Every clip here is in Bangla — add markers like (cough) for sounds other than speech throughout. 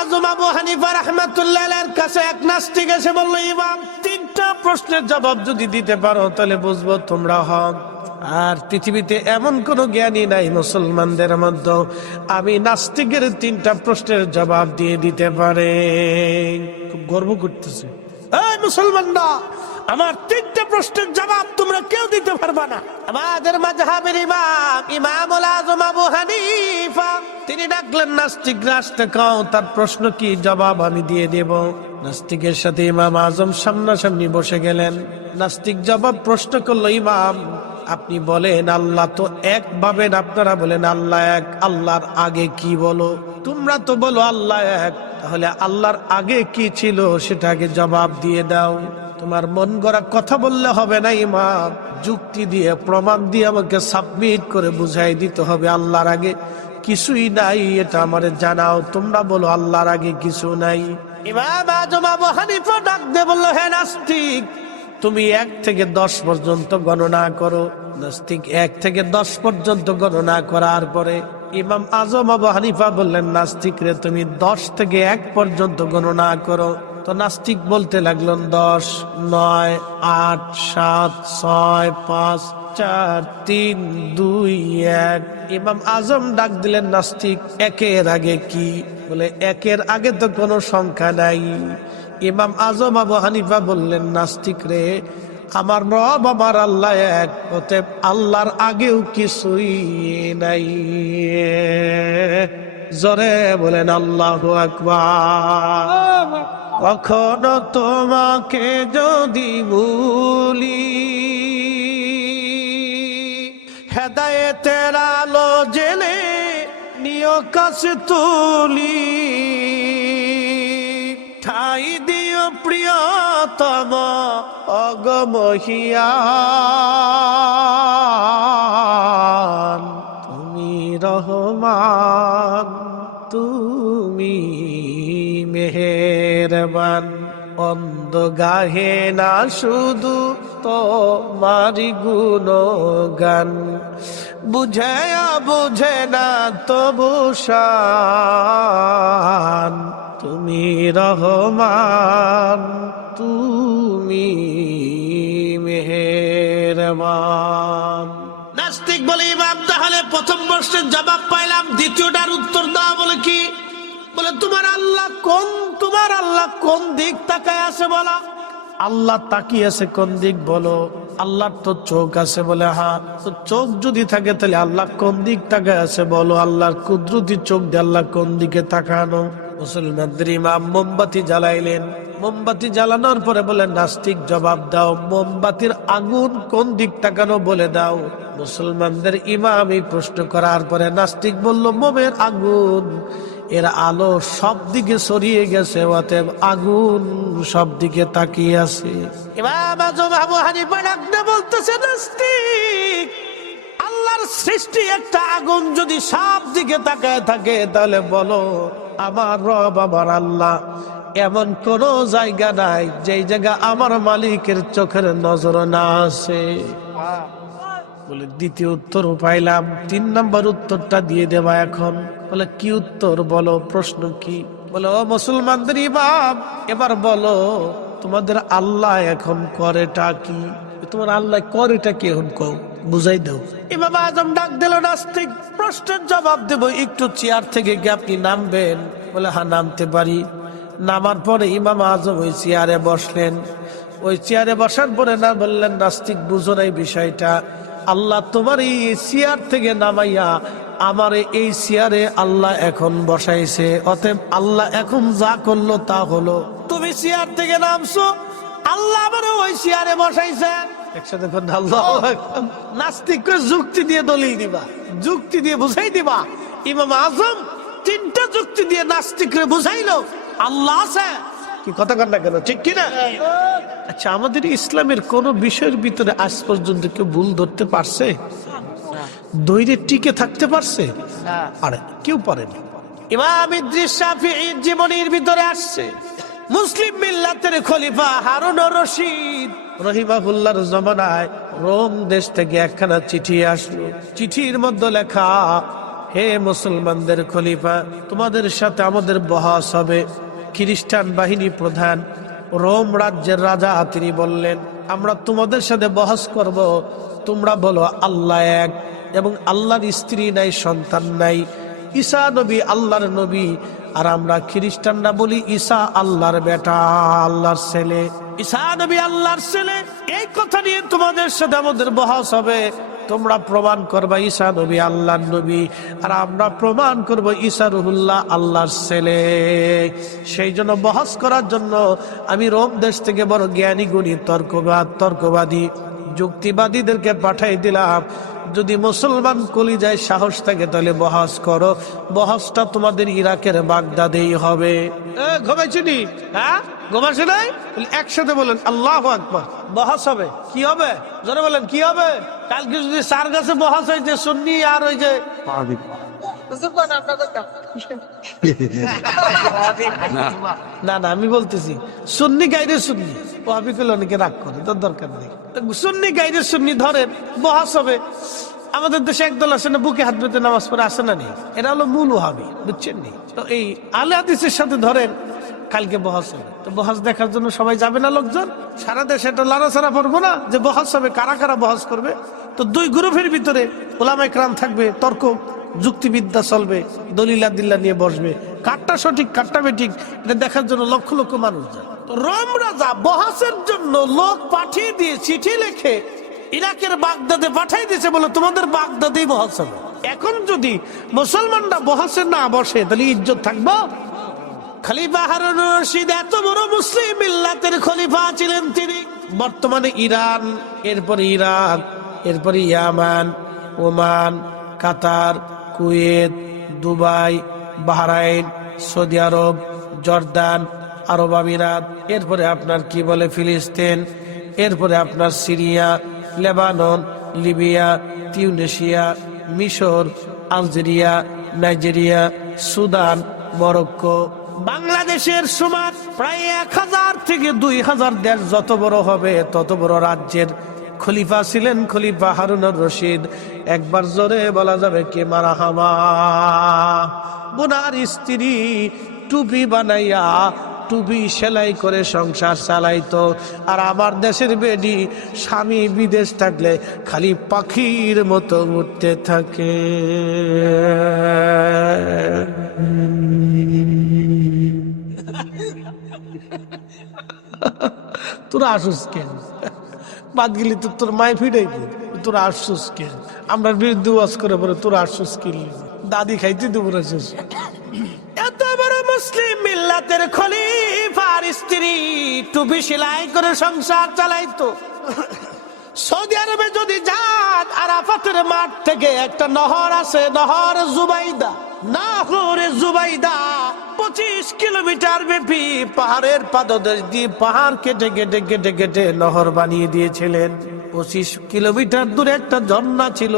আজম কাছে এক নাস্তিক তিনটা প্রশ্নের জবাব যদি দিতে পারো তাহলে বুঝব তোমরা আর পৃথিবীতে এমন নাই মুসলমানদের আমি নাস্তিকের তিনটা প্রশ্নের জবাব দিয়ে দিতে পারে। খুব গর্ব করতেছে। মুসলমানরা আমার তিনটা প্রশ্নের জবাব তোমরা কেউ দিতে পারবা না। আমাদের মাঝহাবের ইমাম, ইমামুল আজম আবু হানিফা। তিনি ডাকলেন, নাস্তিক নাস্তে কাও, তার প্রশ্ন কি? জবাব আমি দিয়ে দেব। নাস্তিকের সাথে ইমাম আজম সামনাসামনি বসে গেলেন। নাস্তিক জবাব প্রশ্ন করল, ইমাম, আপনি বলেন, আল্লাহ তো এক ভাবেন আপনারা বলেন, আল্লাহ এক। আল্লাহর আগে কি বলো? তোমরা তো বলো, আল্লাহ এক। তাহলে আল্লাহর আগে কি ছিল, সেটাকে জবাব দিয়ে দাও। তোমার মন গড়া কথা বললে হবে না, ইমাম। যুক্তি দিয়ে, প্রমাণ দিয়ে আমাকে সাবমিট করে বুঝাই দিতে হবে আল্লাহর আগে। কিছুই নাই, এটা আমারে জানাও, তোমরা বলো আল্লাহর আগে কিছু নাই। ইমাম আজম ডাক দিয়ে বলল হ্যাঁ নাস্তিক, তুমি এক থেকে দশ পর্যন্ত গণনা করো। নাস্তিক এক থেকে দশ পর্যন্ত গণনা করার পরে ইমাম আজম আবু হানিফা বললেন, নাস্তিক রে, তুমি দশ থেকে এক পর্যন্ত গণনা করো। তো নাস্তিক বলতে লাগলেন দশ, নয়, আট, সাত, ছয়, পাঁচ, চার, তিন, দুই, এক। ইমাম আজম ডাক দিলেন, নাস্তিক, একের আগে কি? বলে, একের আগে তো কোনো সংখ্যা নাই। ইমাম আজম আবু হানিফা বললেন, নাস্তিক রে, আমার রব আমার আল্লাহ এক, অতএব আল্লাহর আগেও কিছুই নাই। জরে বলেন, আল্লাহ আকবার। কখনো তোমাকে যদি ভুলি হেদায়েতের আলো জেনে নিয় তুলি। ঠাই দিও প্রিয়তম অগমহিয়ান। তুমি রহমান, তুমি মেহেরবান অন্ধ গাহে না শুধু তোমারি গুণগান। বুঝে বুঝে না তবু শান, তুমি রহমান, তুমি মেহেরবান। নাস্তিক বলে ইমাম, তাহলে প্রথম প্রশ্নের জবাব পাইলাম, দ্বিতীয়টার উত্তর দাও বলে কি? বলে, তোমার আল্লাহ কোন, তোমার আল্লাহ কোন দিক তাকায় আছে বলা? আল্লাহ তাকিয়ে আছে কোন দিক বলো? আল্লাহর তো চোখ আছে বলে হ্যাঁ চোখ যদি থাকে তাহলে আল্লাহ কোন দিক তাকায় আছে বলো? আল্লাহর কুদরতি চোখ দিয়ে আল্লাহ কোন দিকে তাকানো? মুসলমানদের ইমাম মোমবাতি জ্বালাইলেন। মোমবাতি জ্বালানোর পরে বলে, নাস্তিক জবাব দাও, মোমবাতির আগুন কোন দিক তাকানো বলে দাও। মুসলমানদের ইমাম এই প্রশ্ন করার পরে নাস্তিক বলল, মোমের আগুন। এর আলো সব দিকে ছড়িয়ে গেছে অতএব আগুন সব দিকে তাকিয়ে আছে। ইমাম আজম আবু হানিফা ডাকতে বলতেছে নাস্তিক আল্লাহর সৃষ্টি একটা আগুন যদি সব দিকে তাকায় থাকে তাহলে বলো আমার রব আমার আল্লাহ এমন কোন জায়গা নাই যেই জায়গা আমার মালিকের চোখের নজর না আছে বলে দ্বিতীয় উত্তর পাইলাম তিন নম্বর উত্তরটা দিয়ে দেবা এখন। বলে, কি উত্তর বলো, প্রশ্ন কি? বলে, ও মুসলমানদের ইমাম, এবার বলো, তোমাদের আল্লাহ এখন করেটা কি? তোমার আল্লাহ করেটা কি এখন কও? বুঝাই দাও। ইমাম আজম ডাক দিল নাস্তিক, প্রশ্নের জবাব দেব, একটু চেয়ার থেকে গিয়ে আপনি নামবেন? বলে হ্যাঁ নামতে পারি। নামার পরে ইমাম আজম ওই চেয়ারে বসলেন। ওই চেয়ারে বসার পরে না বললেন, নাস্তিক, বুঝো না এই বিষয়টা। আল্লাহ তোমার এই চেয়ার থেকে নামাইয়া আমার এই চেয়ারে আল্লাহ এখন বসাইছে। অতএব আল্লাহ এখন যা করল তা হলো তুমি চেয়ার থেকে নামছো আল্লাহ আমার ওই চেয়ারে বসাইছেন একসাথে নাস্তিক যুক্তি দিয়ে দলিল দিবা যুক্তি দিয়ে বুঝাই দিবা। ইমাম আজম তিনটা যুক্তি দিয়ে নাস্তিকরে বুঝাইলো আল্লাহ আছে কি কথা কর না কেন? ঠিক কিনা আচ্ছা আমাদের ইসলামের কোন বিষয়ের ভিতরে আজ পর্যন্ত কেউ ভুল ধরতে পারছে? দৈরে টিকে থাকতে পারছে? আরে, কেউ পারেনি ইমাম ইদ্রিস শাফিঈর জীবনীর ভিতরে আসছে। মুসলিম মিল্লাতের খলিফা হারুন রশিদ। রহিমাহুল্লাহর জমানায় রোম দেশ থেকে একখানা চিঠি আসলো। চিঠির মধ্যে লেখা, হে মুসলমানদের খলিফা, তোমাদের সাথে আমাদের বহাস হবে। খ্রিস্টান বাহিনী প্রধান রোম রাজ্যের রাজা, তিনি বললেন, আমরা তোমাদের সাথে বহস করব। তোমরা বলো, আল্লাহ এক এবং আল্লাহর স্ত্রী নাই, সন্তান নাই। ঈসা নবী আল্লাহর নবী। আর আমরা খ্রিস্টানরা বলি, ঈসা আল্লাহর বেটা, আল্লাহর ছেলে। ঈসা নবী আল্লাহর ছেলে। এই কথা নিয়ে তোমাদের সাথে আমাদের বহাস হবে। তোমরা প্রমাণ করবা ঈশা নবী, আল্লাহর নবী, আর আমরা প্রমাণ করব ঈশা রহুল্লাহ, আল্লাহর ছেলে। সেই জন্য বহস করার জন্য আমি রোম দেশ থেকে বড় জ্ঞানী গুণী তর্কবাদ তর্কবাদী, যুক্তিবাদীদেরকে পাঠাই দিলাম। যদি মুসলমান কলি যায় সাহস থাকে তাহলে বহাস করো। বহাসটা তোমাদের ইরাকের বাগদাদেই হবে। ঘুমাইছি নি? হ্যাঁ? ঘুমাইছে নাই? একসাথে বলেন আল্লাহ আকবর। বহাস হবে। কি হবে? জোরে বলেন কি হবে? কালকে যদি সার গাছে বহাস হয়েছে সুন্নি আর ওই যে না। না আমি বলতেছি সুন্নি গাইরে সুন্নি। ও আমি করলে অনেকে রাগ করে তোর দরকার নেই। তো সুন্নি গাইরে সুন্নি ধরেন বহাস হবে আমাদের দেশে একদল আছে না বুকে হাত পেতে নামাজ পড়ে আসে না নেই এটা হলো মূল হাবি বুঝছেন নি? তো এই আলে হাদিসের সাথে ধরেন কালকে বহাস হবে তো বহাস দেখার জন্য সবাই যাবে না লোকজন? সারা দেশে এটা লাড়াছাড়া পড়ব না যে বহাস হবে কারা কারা বহাস করবে? তো দুই গ্রুপের ভিতরে ওলামাই ক্রাম থাকবে তর্ক যুক্তিবিদ্যা চলবে, দলিলা দিল্লা নিয়ে বসবে। কাটটা সঠিক কাটটা বেঠিক, এটা দেখার জন্য লক্ষ লক্ষ মানুষ যায়। রোম রাজা বহাসের জন্য লোক পাঠিয়ে দিয়ে চিঠি লিখে ইরাকের বাগদাদে পাঠাই দিয়েছে বলে তোমাদের বাগদাদেই বহাস হবে। এখন যদি মুসলমানরা বহাসে না বসে, তাহলে ইজ্জত থাকব? খলিফা হারুন রশিদ, এত বড় মুসলিম মিল্লাতের খলিফা ছিলেন তিনি। বর্তমানে ইরান, এরপরে ইরাক, এরপরে Yemen, Oman, Qatar Kuwait, Dubai, Bahrain, Saudi Arabia, Jordan, Arab Emirates, এরপরে আপনার কি বলে ফিলিস্তিন, এরপরে আপনার সিরিয়া, লেবানন, লিবিয়া, তিউনেশিয়া, মিশর, আলজেরিয়া, নাইজেরিয়া, সুদান, মরক্কো। বাংলাদেশের সমান প্রায় এক হাজার থেকে দুই হাজার দেশ যত বড় হবে, তত বড় রাজ্যের খলিফা ছিলেন খলিফা হারুনুর রশিদ। একবার জোরে বলা যাবে কে মারা হামা বোনার স্ত্রী টুপি বানাইয়া, টুপি সেলাই করে সংসার চালাইতো। আর আমার দেশের বেডি স্বামী বিদেশ থাকলে খালি পাখির মতো উঠতে থাকে। তোরা আসুস কেন? বাদ গেলি তো তোর মায় ফিরাইবে তোর আসুস কেন আমরা বিরুদ্ধে ওয়াজ করে পরে তোর আসুস কি দাদি খাইতে দেবো রাসুস এত বড় মুসলিম মিল্লাতের খলিফার স্ত্রী টুপি সেলাই করে সংসার চালাইতো। সৌদি আরবে যদি যান আরাফাতের মাঠ থেকে একটা নহর আছে, নহর জুবাইদা জুবাইদা পঁচিশ কিলোমিটার ব্যাপী পাহাড়ের দিয়ে নহর বানিয়ে দিয়েছিলেন। পঁচিশ কিলোমিটার দূরে একটা ঝর্ণা ছিল।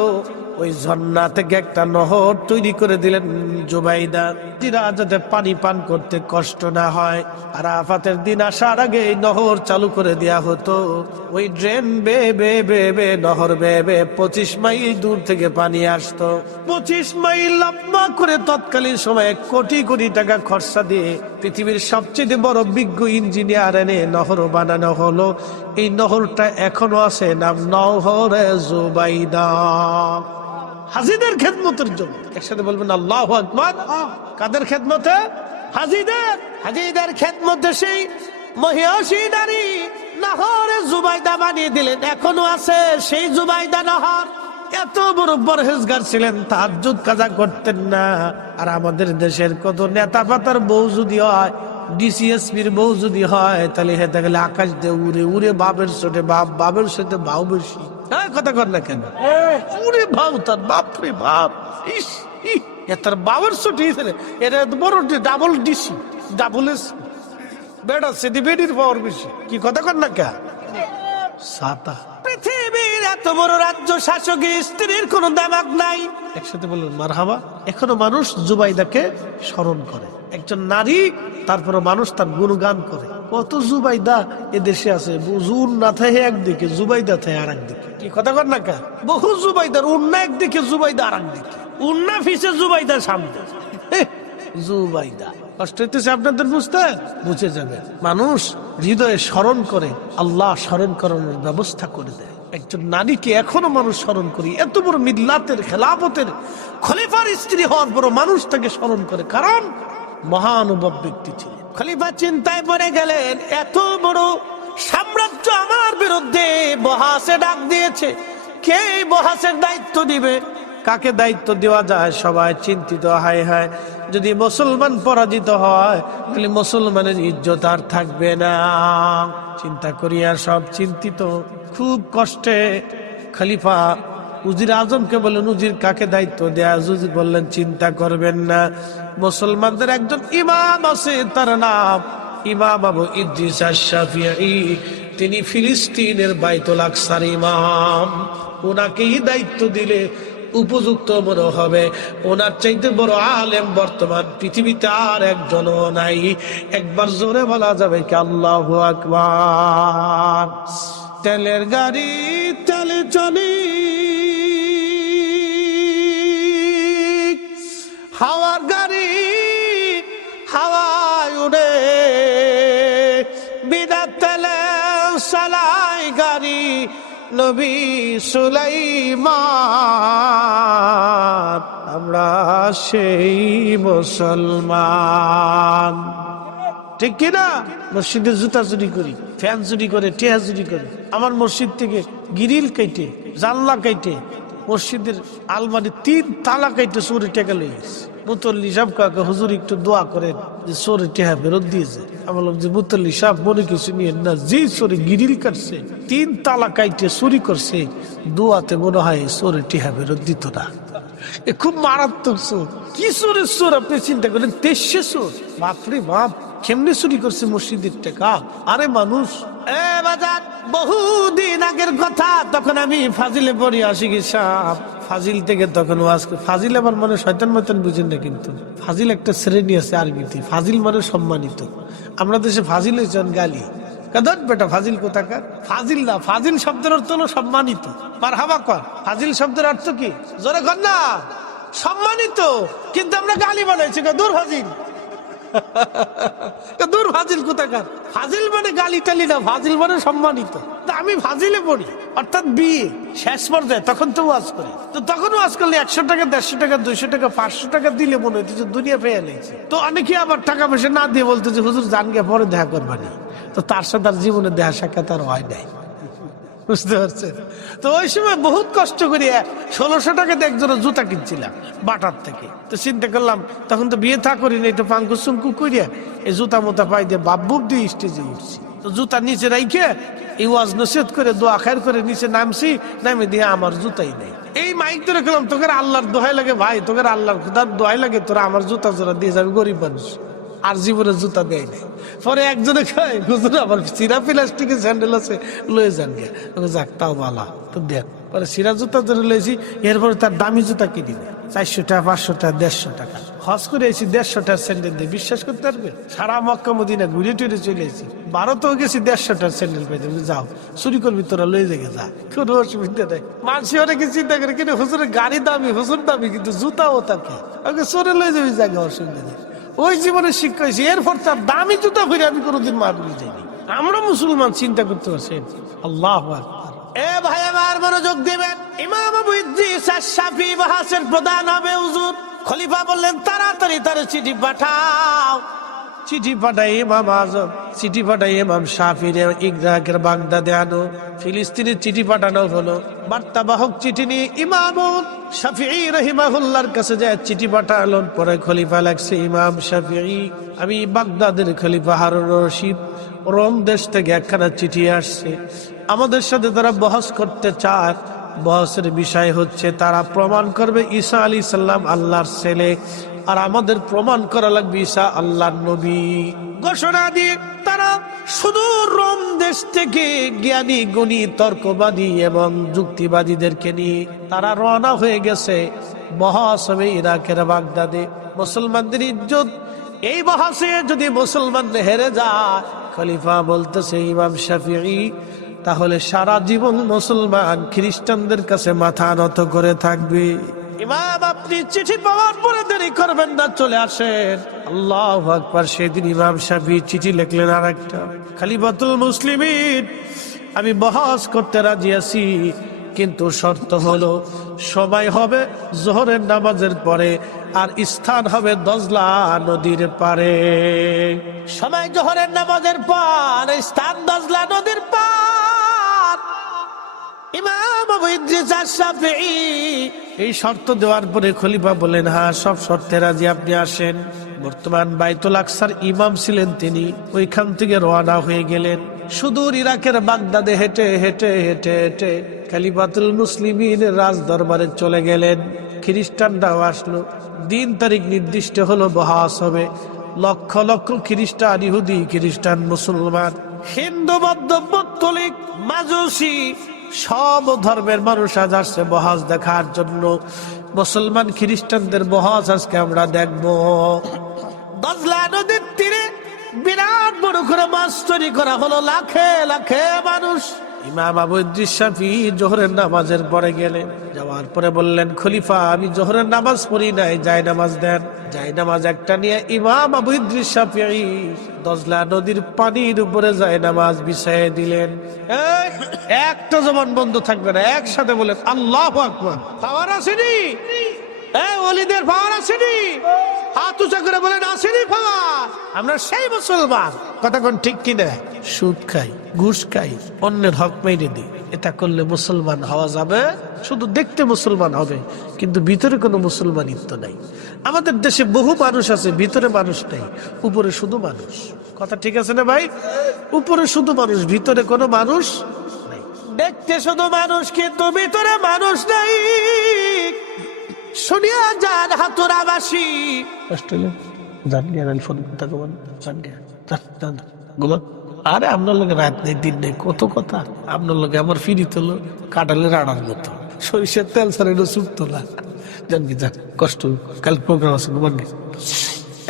ওই ঝর্ণা থেকে একটা নহর তৈরি করে দিলেন জুবাইদা। দিরা যাতে পানি পান করতে কষ্ট না হয়। আর আফাতের দিন আসার আগে নহর চালু করে দেয়া হতো। ওই ড্রেন বে বে বে বে, নহর বে বে, পঁচিশ মাইল দূর থেকে পানি আসতো। পঁচিশ মাইল লম্বা করে তৎকালীন সময়ে কোটি কোটি টাকা খরচা দিয়ে পৃথিবীর সবচেয়ে বড় বিজ্ঞ ইঞ্জিনিয়ার এনে নহর বানানো হলো। এই নহরটা এখনও আছে, নাম নহরে জুবাইদা। হাজিদের খেদমতের জন্য। একসাথে বলবেন আল্লাহ আকবার। কাদের খেদমতে? হাজিদের। হাজিদের খেদমতে সেই নারী নহরে জুবাইদা বানিয়ে দিলেন। এখনও আছে সেই জুবাইদা নহর এত বড় পরহেজগার ছিলেন কাজা করতেন না। আর আমাদের দেশের কত নেতা পাতার বউ যদি হয় ডিসিএসপির বউ যদি হয় তাহলে হেতে গেলে আকাশ দিয়ে উড়ে উড়ে বাপের সাথে বাপ বাপের সাথে বাউ বেশি। হ্যাঁ কথা কর না কেন? ভাব তার বাপরে বাপ। ইস তার বাবার ছুটি এটা বড় ডাবল ডিসি ডাবল এস সেদি বেডির পাওয়ার বেশি। কি কথা কর না কে? সাতা। পৃথিবীর এত বড় রাজ্য শাসকের স্ত্রীর কোনো দামাক নাই। একসাথে বলুন মারহাবা এখনও মানুষ জুবাইদাকে স্মরণ করে। একজন নারী তারপরে মানুষ তার গুণগান করে। কত জুবাইদা এ দেশে আছে? জুর না থাকে একদিকে, জুবাইদা থাকে আর একদিকে কি কথা কর না কা? বহু জুবাইদার, উন্না একদিকে, জুবাইদা আর একদিকে উন্না ফিসে জুবাইদা সামনে। জুবাইদা। কষ্ট হইতেছে আপনাদের বুঝতে? বুঝে যাবে। মানুষ হৃদয়ে স্মরণ করে, আল্লাহ স্মরণ করানোর ব্যবস্থা করে দেয়। একজন নারীকে এখনও মানুষ স্মরণ করি। এত বড় মিল্লাতের, খেলাফতের, খলিফার স্ত্রী হওয়ার বড় মানুষ তাকে স্মরণ করে। কারণ মহানুভব ব্যক্তি ছিলেন। খলিফা চিন্তায় পড়ে গেলেন, এত বড় সাম্রাজ্য আমার বিরুদ্ধে বহাসে ডাক দিয়েছে। কে বহাসের দায়িত্ব দিবে? কাকে দায়িত্ব দেওয়া যায়? সবাই চিন্তিত, হায় হায়। যদি মুসলমান পরাজিত হয়, তাহলে মুসলমানের ইজ্জত আর থাকবে না। চিন্তা করি আর সব চিন্তিত, খুব কষ্টে খলিফা উজির আজমকে বললেন উজির কাকে দায়িত্ব দেয়া? উজির বললেন, চিন্তা করবেন না। মুসলমানদের একজন ইমাম আছে, তার নাম ইমাম আবু ইদ্রিস আশ-শাফিঈ। তিনি ফিলিস্তিনের বাইতুল আকসার ইমাম। ওনাকেই দায়িত্ব দিলে উপযুক্ত মনে হবে। ওনার চাইতে বড় আলেম বর্তমান পৃথিবীতে আর একজনও নাই। একবার জোরে বলা যাবে কি আল্লাহ আকবার। তেলের গাড়ি তেলে চলি হাওয়ার গাড়ি হাওয়ায় উড়ে বিনা তেলে সালাই গাড়ি, নবী সুলাইমান, আমরা সেই মুসলমান। ঠিক কিনা মসজিদে জুতা চুরি করি, ফ্যান চুরি করে টেহা চুরি করে। আমার মসজিদ থেকে গিরিল কেটে, জানলা কেটে, মসজিদের আলমারি তিন তালা কেটে চোরে টেকা লই গেছে। মুতল্লি সাহেব কাকে হুজুর একটু দোয়া করেন যে চোরে টেহা ফেরত দিয়েছে। আমি বললাম, যে মুতল্লি সাহেব মনে কিছু নিয়ে না, যে চোরে গিরিল কাটছে, তিন তালা কাইটে চুরি করছে, দোয়াতে মনে হয় চোরে টেহা ফেরত দিত না। এ খুব মারাত্মক চোর কি চোরের চোর আপনি চিন্তা করেন? তেসে চোর বাপরে বাপ, কেমনে চুরি করছে মসজিদের টাকা? আরে মানুষ। এ বাজার বহুদিন আগের কথা, তখন আমি ফাজিলে পড়ি আসি সাপ। ফাজিল থেকে তখন ওয়াজ ফাজিল আমার মানে শয়তান মতন বুঝেন না কিন্তু। ফাজিল একটা শ্রেণি আছে আরবিতে, ফাজিল মানে সম্মানিত। আমরা দেশে ফাজিল হয়েছেন গালি। কাদর বেটা, ফাজিল কোথাকার? ফাজিল না, ফাজিল শব্দের অর্থ হলো সম্মানিত। পার হাবা কর। ফাজিল শব্দের অর্থ কি? জোরে কর না। সম্মানিত। কিন্তু আমরা গালি বানাইছি দূর ফাজিল? (laughs) দূর ফাজিল কোথাকার? ফাজিল মানে গালি টালি না ফাজিল মানে সম্মানিত। তা আমি ফাজিলে পড়ি। অর্থাৎ বিয়ে শেষ পর্যায়ে তখন তো ওয়াজ করি। তো তখন ওয়াজ করলে একশো টাকা দেড়শো টাকা দুইশো টাকা পাঁচশো টাকা দিলে মনে হতো যে দুনিয়া পেয়ে নিয়েছে। তো অনেকে আবার টাকা পয়সা না দিয়ে বলতো যে হুজুর জান গিয়ে পরে দেখা করবানি। তো তার সাথে তার জীবনে দেখা সাক্ষাৎ আর হয় নাই। বুঝতে পারছেন? তো ওই সময় বহুত কষ্ট করি ষোলোশো টাকাতে একজোড়া জুতা কিনছিলাম, বাটার থেকে। তো চিন্তা করলাম, তখন তো বিয়ে থা করি নাই, তো পাঙ্কু সুঙ্কু করিয়া এই জুতা মোতা পাই দিয়ে বাব্বুক দিয়ে স্টেজে উঠছি। তো জুতা নিচে রাইখে এই ওয়াজ নসিহত করে, দোয়া খায়ের করে নিচে নামছি, নামে দিয়ে আমার জুতাই নেই। এই মাইক ধরে গেলাম তোকে আল্লাহর দোহাই লাগে ভাই তোকে আল্লাহর খুদার দোহাই লাগে, তোরা আমার জুতা জোড়া দিয়ে যাবে, গরিব মানুষ। আর জীবনে জুতা দেয় নাই। পরে একজনে খায় হুজুর, আমার সিরা প্লাস্টিকের স্যান্ডেল আছে, লয়ে যান গে যাক, তাও বালা, তো দেন পরে সিরা জুতা ধরে লয়েছি এরপরে তার দামি জুতা কিনি না চারশো টাকা পাঁচশো টাকা দেড়শো টাকা হজ করে এসেছি দেড়শো টাকার স্যান্ডেল দিয়ে বিশ্বাস করতে পারবে? সারা মক্কা মদিনা ঘুরে টুরে চলে এসেছি। ভারতেও গেছি দেড়শো টাকার স্যান্ডেল পেয়ে যাবে। যাও, চুরি করবি তোরা, লয়ে যাবে যা। কোনো অসুবিধা নেই। মানুষ অনেকে চিন্তা করে, কিন্তু হুজুরের গাড়ি দামি, হুজুর দামি, কিন্তু জুতাও থাকে ওকে চোরে লয়ে যাবি, জায়গা অসুবিধা নেই। ওই জীবনে শিক্ষা হয়েছে। এরপর তার দামি জুতা ফিরে আমি কোনোদিন মাহবুলি যাইনি। আমরা মুসলমান, চিন্তা করতে পারছি আল্লাহ এ ভাই আমার মনোযোগ দিবেন। ইমাম আবু ইদ্রিস আশ-শাফি বাহাসের প্রধান হবে হুজুর। খলিফা বললেন, তাড়াতাড়ি তার চিঠি পাঠাও। চিঠি পাঠাই ইমাম আজম চিঠি পাঠাই ইমাম শাফির ইকরাকের বাগদাদে আনো ফিলিস্তিনের চিঠি পাঠানো হলো বার্তাবাহক চিঠি নিয়ে ইমাম কাছে যায় চিঠি পরে খলিফা লাগছে ইমাম আমি বাগদাদের খলিফা থেকে চিঠি আসছে আমাদের সাথে তারা বহস করতে চায় বহসের বিষয় হচ্ছে তারা প্রমাণ করবে ঈসা আলী সাল্লাম আল্লাহর ছেলে আর আমাদের প্রমাণ করা লাগবে ঈসা আল্লাহ নবী। ঘোষণা দিয়ে তারা সুদূর রোম দেশ থেকে জ্ঞানী, গুণী, তর্কবাদী এবং যুক্তিবাদীদেরকে নিয়ে তারা রওনা হয়ে গেছে বহস হবে ইরাকের বাগদাদে। মুসলমানদের ইজ্জত, এই মহাসে যদি মুসলমান হেরে যায়, খলিফা বলতেছে ইমাম শাফিঈ, তাহলে সারা জীবন মুসলমান খ্রিস্টানদের কাছে মাথা নত করে থাকবে। ইমাম আপনি চিঠি পাওয়ার পরে দেরি করবেন না চলে আসেন। আল্লাহ আকবার সেদিন ইমাম সাহেব চিঠি লিখলেন আর একটা খালিফাতুল মুসলিমিন আমি বহাস করতে রাজি আছি কিন্তু শর্ত হলো সময় হবে জোহরের নামাজের পরে আর স্থান হবে দজলা নদীর পারে। সময় জোহরের নামাজের পর স্থান দজলা নদীর পার। ইমাম আবু ইদ্রিস আশ-শাফিঈ এই শর্ত দেওয়ার পরে খলিফা বলেন হ্যাঁ সব শর্তে রাজি, আপনি আসেন। বর্তমান বাইতুল আকসার ইমাম ছিলেন তিনি, ওইখান থেকে রওনা হয়ে গেলেন। সুদূর ইরাকের বাগদাদে হেঁটে হেঁটে হেঁটে হেঁটে খালিফাতুল মুসলিমিন রাজ দরবারে চলে গেলেন। খ্রিস্টানরাও আসলো। দিন তারিখ নির্দিষ্ট হলো বহাস হবে লক্ষ লক্ষ খ্রিস্টান, ইহুদি, খ্রিস্টান, মুসলমান, হিন্দু, বৌদ্ধ মাজুসি সব ধর্মের মানুষ আজ আসছে বহাজ দেখার জন্য। মুসলমান খ্রিস্টানদের বহাজ আজকে আমরা দেখব। দজলা নদীর তীরে বিরাট বড় করে মাছ তৈরি করা হলো, লাখে লাখে মানুষ। ইমাম আবু ইদ্রিস জোহরের নামাজের পরে গেলেন। যাওয়ার পরে বললেন, খলিফা, আমি জোহরের নামাজ পড়ি নাই, যাই নামাজ দেন। যাই নামাজ একটা নিয়ে ইমাম আবু ইদ্রিস দজলা নদীর পানির উপরে যায় নামাজ বিছাইয়ে দিলেন। একটা জবান বন্ধ থাকবে না, একসাথে বলেন, আল্লাহ আকবার। আসেনি? এই ওলিদের পাওয়ার আসেনি। হাত উঁচা করে বলেন আসেনি পাওয়ার। আমরা সেই মুসলমান। কতক্ষণ ঠিক কিনা? সুদ খাই ঘুষ খাই অন্যের হক মেরে দিই এটা করলে মুসলমান হওয়া যাবে শুধু দেখতে মুসলমান হবে কিন্তু ভিতরে কোনো মুসলমানিত্ব নাই। আমাদের দেশে বহু মানুষ আছে ভিতরে মানুষ নেই উপরে শুধু মানুষ। কথা ঠিক আছে না ভাই? উপরে শুধু মানুষ ভিতরে কোনো মানুষ নাই। দেখতে শুধু মানুষ কিন্তু ভিতরে মানুষ নাই। শুনিয়া যান হাতুরাবাসী। অস্ট্রেলিয়া গিয়া ফোন কথা গিয়া আরে আপনার লোকে রাত নেই দিন নেই কত কথা। আপনার লোকে আমার ফিরি তোলো কাটালে রাড়ার মতো। সরিষার তেল ছাড়া এটা সুপ তোলা জান কি যান কষ্ট কাল প্রোগ্রাম আছে ঘুমান গে।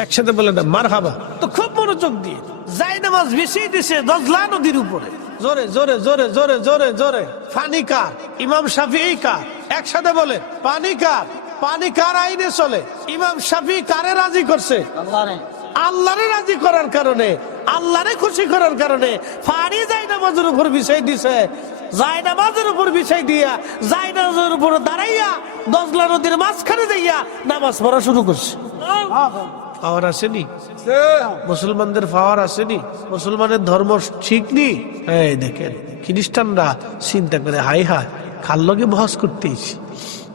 একসাথে বলে না মার হাবা। তো খুব মনোযোগ দিয়ে যাই নামাজ বেশি দিছে দজলা নদীর উপরে। জোরে জোরে জোরে জোরে জোরে জোরে। ফানি কার? ইমাম শাফি কার? একসাথে বলে পানি কার? পানি কার আইনে চলে? ইমাম শাফি কারে রাজি করছে? আল্লাহরে। রাজি করার কারণে আল্লাহরে খুশি করার কারণে ফাড়ি যাই নামাজের উপর বিষয় দিছে। নামাজের উপর বিষয় দিয়া যাই নামাজের উপর দাঁড়াইয়া দজলা নদীর মাঝখানে যাইয়া নামাজ পড়া শুরু করছে। পাওয়ার আসেনি? মুসলমানদের পাওয়ার আসেনি? মুসলমানের ধর্ম ঠিক নি এই দেখেন খ্রিস্টানরা চিন্তা করে হাই হাই খাল লগে বহাস করতেইছি?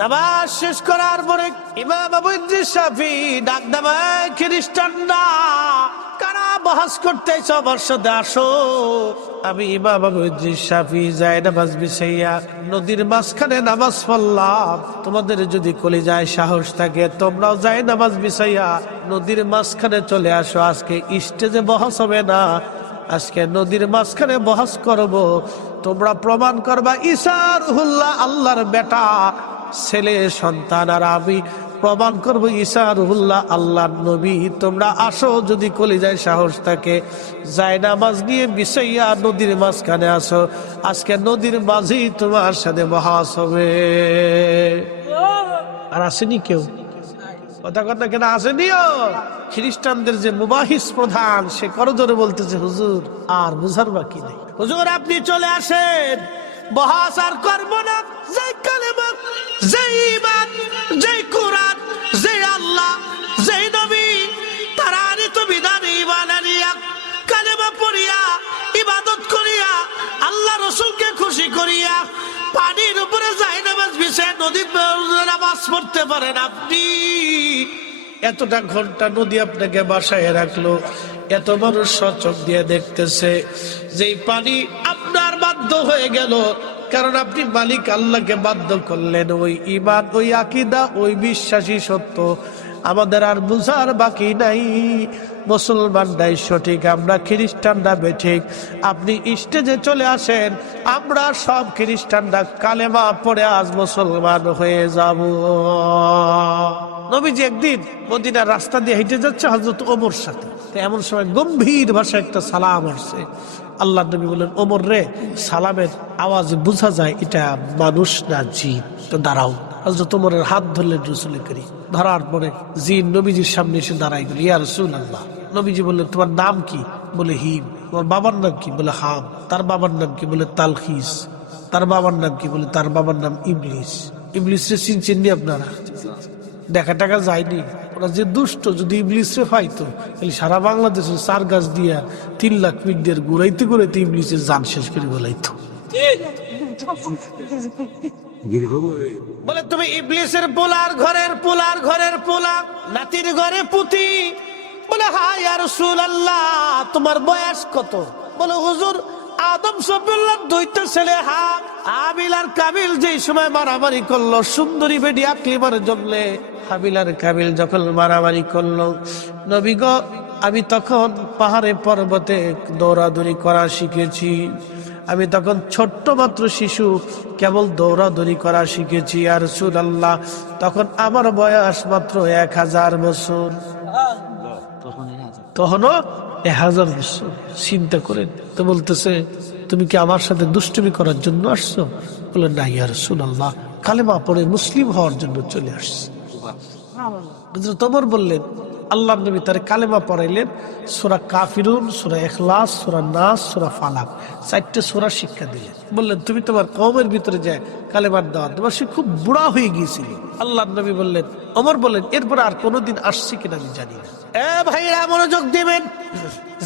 নামাজ শেষ করার পরে ইমাম আবু ইদ্রিস শাফি ডাক দামায় খ্রিস্টানরা, কারা বহাস করতেছ? আমার সাথে আসো। আমি ইমাম আবু ইদ্রিস শাফি যাই নামাজ বিছাইয়া নদীর মাঝখানে নামাজ পড়লাম। তোমাদের যদি কলে যায় সাহস থাকে, তোমরাও যাই নামাজ বিছাইয়া নদীর মাঝখানে চলে আসো। আজকে স্টেজে বহাস হবে না। আজকে নদীর মাঝখানে বহাস করব। তোমরা প্রমাণ করবা ইসার আল্লাহর বেটা। ছেলে, সন্তান আর আমি প্রমাণ করব, ঈসা রুহুল্লাহ আল্লাহ নবী। তোমরা আসো, যদি কলে যায় সাহস থাকে। যায় নামাজ নিয়ে বিষইয়া নদীর মাঝখানে আসো। আজকে নদীর মাঝেই তোমার সাথে মহাস হবে। আর আসেনি কেউ? কথা কথা কেন, আসেনিও? খ্রিস্টানদের যে মুবাহিস প্রধান, সে করজোরে বলতেছে, হুজুর, আর বুঝার বাকি নেই। হুজুর, আপনি চলে আসেন। বহাস আর করব না যে কালেমা যে ইমান যে কোরআন যে আল্লাহ যে নবী, তারা আনিত বিধান ইমান আনিয়া, কালেমা পড়িয়া, ইবাদত করিয়া, আল্লাহ রসুলকে খুশি করিয়া, পানির উপরে যাই নামাজ বিষয়ে নদীর নামাজ পড়তে পারেন আপনি। এতটা ঘণ্টা নদী আপনাকে বাসায় রাখল, এত মানুষ সচক দিয়ে দেখতেছে যে পানি বাধ্য হয়ে গেল। কারণ আপনি মালিক, আল্লাহকে বাধ্য করলেন। ওই ইমান ওই আকিদা, ওই বিশ্বাসী সত্য। আমাদের আর বুঝার বাকি নাই। মুসলমানরাই সঠিক, আমরা খ্রিস্টানরা বেঠিক। আপনি স্টেজে চলে আসেন, আমরা সব খ্রিস্টানরা কালেমা পড়ে আজ মুসলমান হয়ে যাব। নবীজি একদিন মদিনার রাস্তা দিয়ে হেঁটে যাচ্ছে হজরত ওমর সাথে। এমন সময় গম্ভীর ভাষায় একটা সালাম আসছে। আল্লাহ নবী বললেন, ওমর রে, সালামের আওয়াজ বোঝা যায় এটা মানুষ না জিন। তো দাঁড়াও হজরত ওমরের হাত ধরলেন রসুল করি ধরার পরে জিন নবীজির সামনে এসে দাঁড়াই গেল, ইয়া রসুল আল্লাহ নবীজি বললেন, তোমার নাম কি? বলে, হিম। তোমার বাবার নাম কি? বলে, হাম। তার বাবার নাম কি? বলে, তালখিস। তার বাবার নাম কি? বলে, তার বাবার নাম ইবলিস। ইবলিসে চিনছেন নি আপনারা? দেখা টাকা যায়নি। ওরা যে দুষ্ট, যদি ইবলিসে পাইতো তাহলে সারা বাংলাদেশে চার গাছ দিয়া তিন লাখ মিট দিয়ে ঘুরাইতে ঘুরাইতে ইবলিসের যান শেষ করে বলাইতো বলে, তুমি ইবলিসের পোলার ঘরের পোলার ঘরের পোলা, নাতির ঘরে পুতি। বলে হাই আর আল্লাহ তোমার বয়স কত? বলে, হুজুর, আদম সবুল্লাহ দুইটা ছেলে, হা আবিল আর কাবিল যেই সময় মারামারি করল, সুন্দরী বেডি আকলিমার জমলে হাবিল আর কাবিল যখন মারামারি করল, নবী আমি তখন পাহাড়ে পর্বতে দৌড়াদৌড়ি করা শিখেছি। আমি তখন ছোট্ট মাত্র শিশু, কেবল দৌড়াদৌড়ি করা শিখেছি। আর সুর আল্লাহ তখন আমার বয়স মাত্র এক হাজার বছর। তখনও এক হাজার বছর। চিন্তা করেন, তো বলতেছে, তুমি কি আমার সাথে দুষ্টুমি করার জন্য আসছো? বলে, না ইয়ার সুন আল্লাহ কালেমা পড়ে মুসলিম হওয়ার জন্য চলে আসছে। ওমর বললেন আল্লাহ নবী তার কালেমা পড়াইলেন, সুরা কাফিরুন, সুরা এখলাস সুরা নাস, সুরা ফালাক। চারটে সুরা শিক্ষা দিলেন। বললেন, তুমি তোমার কমের ভিতরে যায় কালেমার দেওয়া তোমার সে খুব বুড়া হয়ে গিয়েছিল। আল্লাহ নবী বললেন অমর বললেন এরপরে আর কোনোদিন আসছে কিনা আমি জানি না। এ ভাইরা মনোযোগ দিবেন।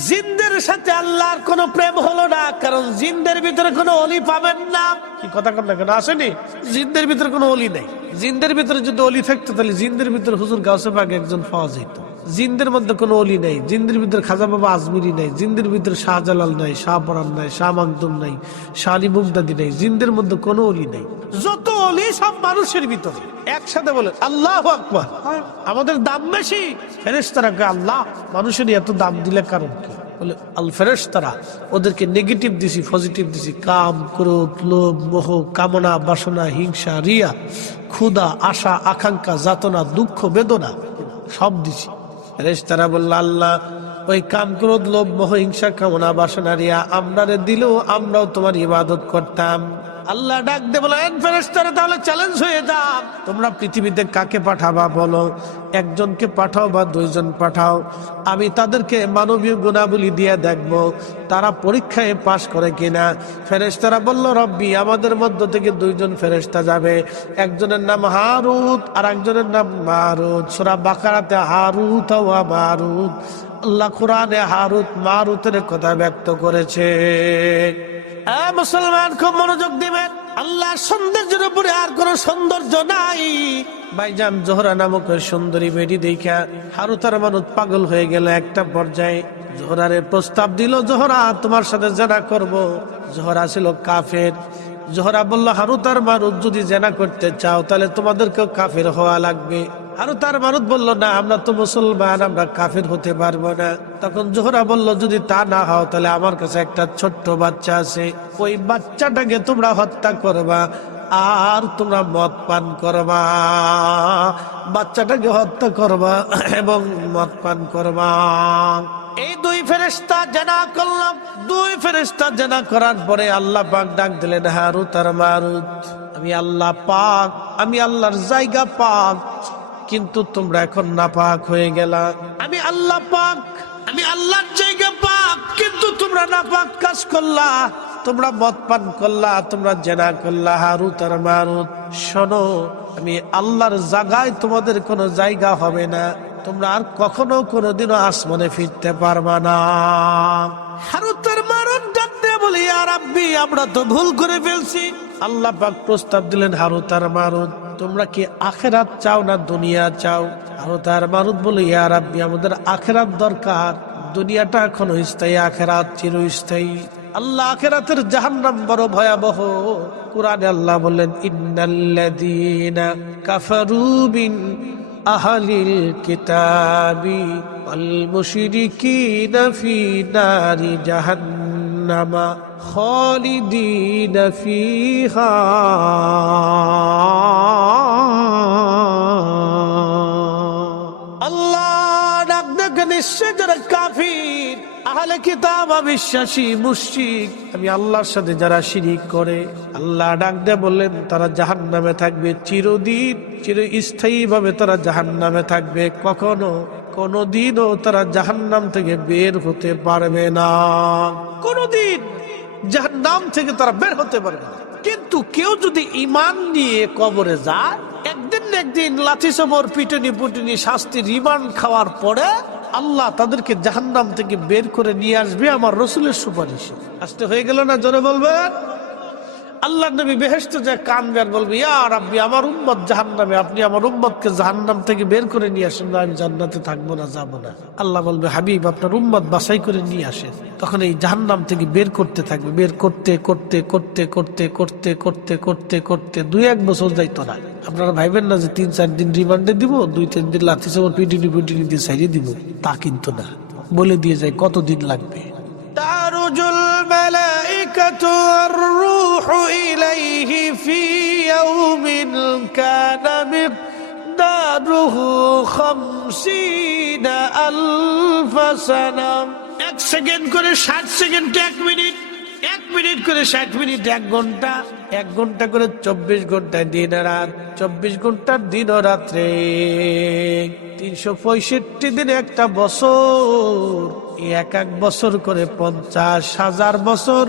জিনদের সাথে আল্লাহর কোনো প্রেম হলো না কারণ জিনদের ভিতরে কোনো অলি পাবেন না। কি কথা না কেন? আসেনি? জিনদের ভিতরে কোনো অলি নেই। জিনদের ভিতরে যদি অলি থাকতো তাহলে জিনদের ভিতরে হুজুর গাউসে পাক একজন পাওয়া যেত জিনদের মধ্যে কোনো অলি নেই। জিন্দের ভিতরে খাজা বাবা আজমিরি নাই। জিন্দের ভিতরে শাহজালাল নাই শাহপরান নাই শাহ মাকদুম নাই শাহ আলী মুগদাদি নাই। জিন্দের মধ্যে কোনো অলি নাই। যত অলি সব মানুষের ভিতরে। একসাথে বলে আল্লাহ আকবার। আমাদের দাম বেশি। ফেরেশতারা কয় আল্লাহ মানুষের এত দাম দিলে কারণ কি? বলে আল ফেরেশতারা ওদেরকে নেগেটিভ দিছি পজিটিভ দিছি। কাম ক্রোধ লোভ মোহ কামনা বাসনা হিংসা রিয়া ক্ষুধা আশা আকাঙ্ক্ষা যাতনা দুঃখ বেদনা সব দিছি। ফেরেশতারা বলল আল্লাহ ওই কাম ক্রোধ লোভ মোহ হিংসা কামনা বাসনা রিয়া আমরারে দিলেও আমরাও তোমার ইবাদত করতাম। আল্লাহ ডাক দে ফেরেশতারা, তাহলে চ্যালেঞ্জ হয়ে যান তোমরা পৃথিবীতে কাকে পাঠাবা বলো? একজনকে পাঠাও বা দুইজন পাঠাও। আমি তাদেরকে মানবীয় গুণাবলী দিয়ে দেখব, তারা পরীক্ষায় পাশ করে কিনা। ফেরেশতারা বলল, রব্বি, আমাদের মধ্য থেকে দুইজন ফেরেশতা যাবে। একজনের নাম হারুত আর একজনের নাম মারুত। সোরা বাকারাতে হারুত ওয়া মারুত। আল্লাহ কোরআনে হারুত মারুতের কথা ব্যক্ত করেছে। মুসলমান, খুব মনোযোগ দিবেন। আল্লাহ সৌন্দর্যের উপরে আর কোন সৌন্দর্য নাই। ভাইজান, জোহরা নামক সুন্দরী বেডি দেখা হারুতার মানুষ পাগল হয়ে গেল একটা পর্যায়ে। জোহরারে প্রস্তাব দিল, জোহরা, তোমার সাথে জানা করব। জোহরা ছিল কাফের। জোহরা বলল, হারুতার মারুত যদি জেনা করতে চাও, তাহলে তোমাদেরকেও কাফের হওয়া লাগবে। আরও তার মারুত বলল, না, আমরা তো মুসলমান, আমরা কাফের হতে পারব না। তখন জোহরা বলল, যদি তা না হও, তাহলে আমার কাছে একটা ছোট্ট বাচ্চা আছে। ওই বাচ্চাটাকে তোমরা হত্যা করবা, আর তোমরা মদ পান করবা। বাচ্চাটাকে হত্যা করবা এবং মদ পান করবা। এই দুই ফেরেস্তা জানা করলাম দুই ফেরেস্তা জানা করার পরে আল্লাহ পাক ডাক দিলেন, হারুত আর মারুত, আমি আল্লাহ পাক, আমি আল্লাহর জায়গা পাক। কিন্তু তোমরা এখন নাপাক হয়ে গেলা। আমি আল্লাহ পাক আমি আল্লাহর জায়গা পাক কিন্তু তোমরা নাপাক কাজ করলা। তোমরা মদ পান করলা তোমরা জেনা করলা হারুত আর মারুত। শোনো আমি আল্লাহর জায়গায় তোমাদের কোনো জায়গা হবে না। তোমরা আর কখনো কোনোদিনও আসমানে ফিরতে পারবা না। হারুত আর মারুত ডাকতে বলি আর আব্বি আমরা তো ভুল করে ফেলছি। আল্লাহ পাক প্রস্তাব দিলেন হারুত আর মারুত তোমরা কি আখেরাত চাও না দুনিয়া চাও? আর মারুত বলে ইয়ার আব্বি আমাদের আখেরাত দরকার। দুনিয়াটা এখন স্থায়ী, আখেরাত চিরস্থায়ী। আল্লাহ আখেরাতের জাহান্নাম বড় ভয়াবহ। কোরআনে আল্লাহ বললেন, ইন্নাল্লাযীনা কাফারু বিন আহলিল কিতাবি ওয়াল মুশরিকিনা ফি নারি জাহান্নামা। جهنم خالدين فيها নিশ্চয় যারা কাফির, আহলে কিতাব অবিশ্বাসী মুশিক আমি আল্লাহর সাথে যারা শিরিক করে, আল্লাহ ডাকতে বললেন, তারা জাহান নামে থাকবে। চিরদিন চিরস্থায়ী ভাবে তারা জাহান নামে থাকবে। কখনো কোনোদিনও তারা জাহান নাম থেকে বের হতে পারবে না। কোনোদিন জাহান নাম থেকে তারা বের হতে পারবে না। কিন্তু কেউ যদি ইমান নিয়ে কবরে যায়, একদিন একদিন লাঠি সবর পিটনি পুটনি শাস্তি রিমান্ড খাওয়ার পরে আল্লাহ তাদেরকে জাহান্নাম থেকে বের করে নিয়ে আসবে আমার রসুলের সুপারিশে। আসতে হয়ে গেল না জোরে বলবেন? আল্লাহ নবী বেহেস্ত যে কানবে আর বলবে আর রাব্বি, আমার উম্মত জাহান্নামে, আপনি আমার উম্মতকে জাহান্নাম থেকে বের করে নিয়ে আসেন, না, আমি জান্নাতে থাকব না, যাব না। আল্লাহ বলবে, হাবিব, আপনার উম্মত বাছাই করে নিয়ে আসেন। তখন এই জাহান্নাম থেকে বের করতে থাকবে। বের করতে করতে করতে করতে করতে করতে করতে করতে দুই এক বছর যাইতো না। আপনারা ভাইবেন না যে তিন, চার দিন রিমান্ডে দিব, দুই, তিন দিন লাথি সবর পিটিনি পিটিনি দিয়ে সাইডে দিব। তা কিন্তু না। বলে দিয়ে যায়, কতদিন লাগবে? তারুজুল মেলা খামসিনা আলফা সানা এক সেকেন্ড করে ষাট সেকেন্ড এক মিনিট। এক মিনিট করে ষাট মিনিট, এক ঘণ্টা। এক ঘণ্টা করে চব্বিশ ঘন্টায় দিন রাত। চব্বিশ ঘণ্টার দিন রাত্রে। তিনশো পঁয়ষট্টি দিন একটা বছর। এক এক বছর করে পঞ্চাশ হাজার বছর।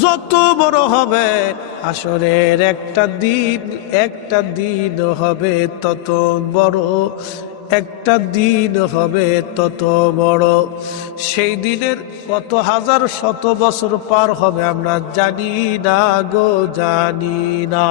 যত বড় হবে আসরের একটা দিন একটা দিন হবে তত বড়। একটা দিন হবে তত বড়। সেই দিনের কত হাজার শত বছর পার হবে আমরা জানি না গো, জানি না।